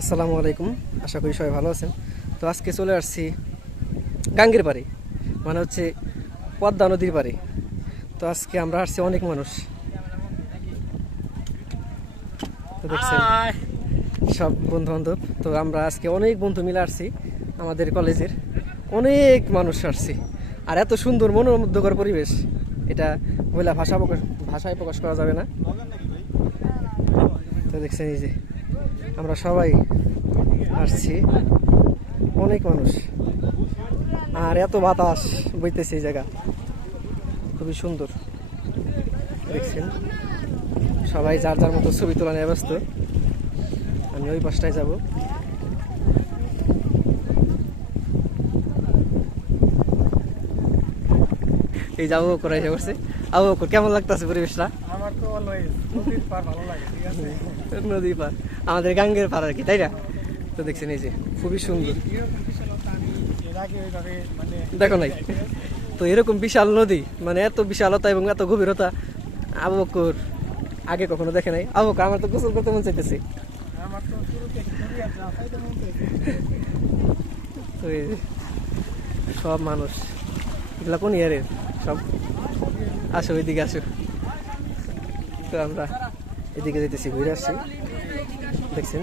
আসসালামু আলাইকুম। আশা করি সবাই ভালো আছেন। তো আজকে চলে আসছি গাঙ্গের পাড়ে মানে হচ্ছে পদ্মা নদীর পাড়ে তো আজকে আমরা আসছি অনেক মানুষ। তো দেখছেন সব বন্ধু বান্ধব তো আমরা আজকে অনেক বন্ধু মিলে আসছি আমাদের কলেজের। অনেক মানুষ আসছি। আর এত সুন্দর মনোমুগ্ধকর পরিবেশ এটা বইলা ভাষা প্রকাশ ভাষায় প্রকাশ করা যাবে না। তো দেখছেন এই যে আমরা সবাই আসছি। অনেক মানুষ। আর এত বাতাস বইতেছে এই জায়গা। খুবই সুন্দর। দেখছেন? সবাই যার যার মতো ছবি তোলা নিয়ে ব্যস্ত। আমি ওই পাশটায় যাব। এই যাব করে এসে করছে আবু বকর, কেমন লাগতেছে পরিবেশটা? আমার তো অলওয়েজ নদীর পার ভালো লাগে ঠিক আছে? নদী পার আমাদের গাঙ্গের পার আর কি তাই না? তো দেখছেন এই যে খুবই সুন্দর। দেখো নাই? তো এরকম বিশাল নদী মানে এত বিশালতা এবং এত গভীরতা আবু বকর আগে কখনো দেখে নাই। আবু বকর, আমার তো গোসল করতে মন চাইতেছে। তো যা যে সব মানুষ। এগুলা কোন ইয়ারের? সব। আসো ওইদিকে আসো। তো আমরা এদিকে যেতেছি ঘুরে আসছি। দেখছেন?